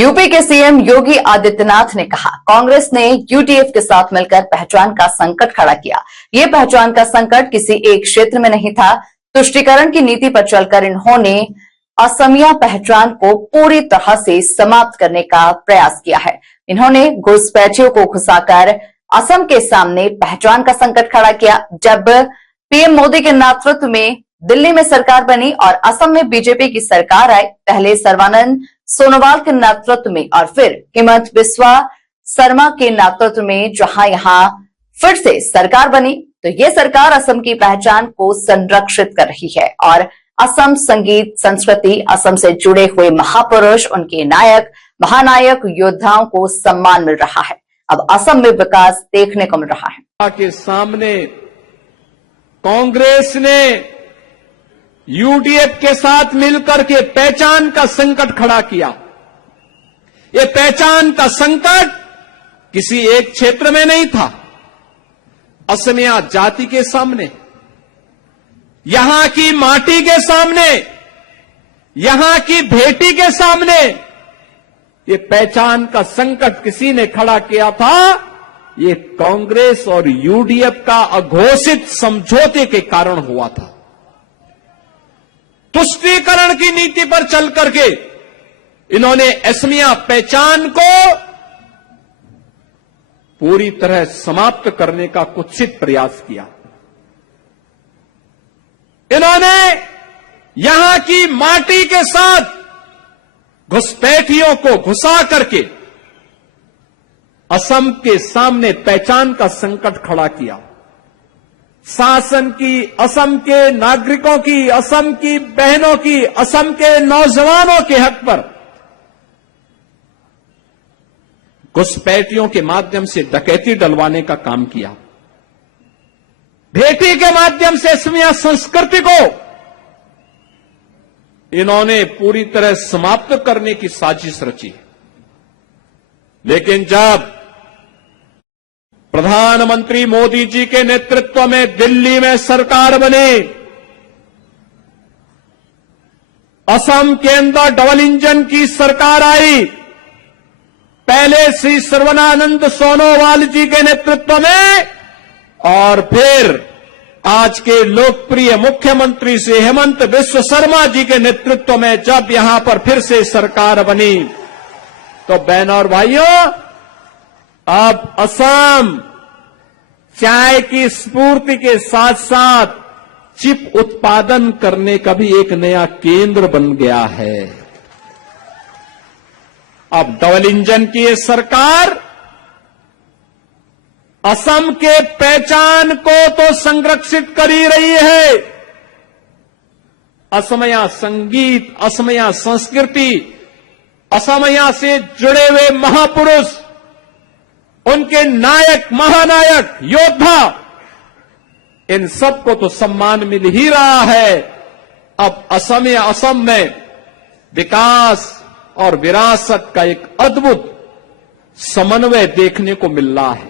UP के CM Yogi Adityanath ने कहा, कांग्रेस ने यूडीएफ के साथ मिलकर पहचान का संकट खड़ा किया। ये पहचान का संकट किसी एक क्षेत्र में नहीं था। तुष्टीकरण की नीति पर चलकर इन्होंने असमिया पहचान को पूरी तरह से समाप्त करने का प्रयास किया है। इन्होंने घुसपैठियों को घुसाकर असम के सामने पहचान का संकट खड़ा किया। जब पीएम मोदी के नेतृत्व में दिल्ली में सरकार बनी और असम में बीजेपी की सरकार आई, पहले सर्बानंद सोनोवाल के नेतृत्व में और फिर हिमंत बिस्वा शर्मा के नेतृत्व में जहां यहां फिर से सरकार बनी, तो ये सरकार असम की पहचान को संरक्षित कर रही है और असम संगीत संस्कृति, असम से जुड़े हुए महापुरुष, उनके नायक महानायक योद्धाओं को सम्मान मिल रहा है। अब असम में विकास देखने को मिल रहा है। के सामने कांग्रेस ने यूडीएफ के साथ मिलकर के पहचान का संकट खड़ा किया। ये पहचान का संकट किसी एक क्षेत्र में नहीं था, असमिया जाति के सामने, यहां की माटी के सामने, यहां की बेटी के सामने ये पहचान का संकट किसी ने खड़ा किया था। ये कांग्रेस और यूडीएफ का अघोषित समझौते के कारण हुआ था। तुष्टीकरण की नीति पर चल करके इन्होंने असमिया पहचान को पूरी तरह समाप्त करने का कुत्सित प्रयास किया। इन्होंने यहां की माटी के साथ घुसपैठियों को घुसा करके असम के सामने पहचान का संकट खड़ा किया। शासन की, असम के नागरिकों की, असम की बहनों की, असम के नौजवानों के हक पर घुसपैठियों के माध्यम से डकैती डलवाने का काम किया। बेटी के माध्यम से असमिया संस्कृति को इन्होंने पूरी तरह समाप्त करने की साजिश रची। लेकिन जब प्रधानमंत्री मोदी जी के नेतृत्व में दिल्ली में सरकार बनी, असम के अंदर डबल इंजन की सरकार आई, पहले श्री सर्बानंद सोनोवाल जी के नेतृत्व में और फिर आज के लोकप्रिय मुख्यमंत्री श्री हिमंत बिस्वा शर्मा जी के नेतृत्व में जब यहां पर फिर से सरकार बनी, तो बहनों और भाइयों, अब असम चाय की स्फूर्ति के साथ साथ चिप उत्पादन करने का भी एक नया केंद्र बन गया है। अब डबल इंजन की ये सरकार असम के पहचान को तो संरक्षित कर ही रही है। असमिया संगीत, असमिया संस्कृति, असमिया से जुड़े हुए महापुरुष, उनके नायक महानायक योद्धा, इन सबको तो सम्मान मिल ही रहा है। अब असम में विकास और विरासत का एक अद्भुत समन्वय देखने को मिल रहा है।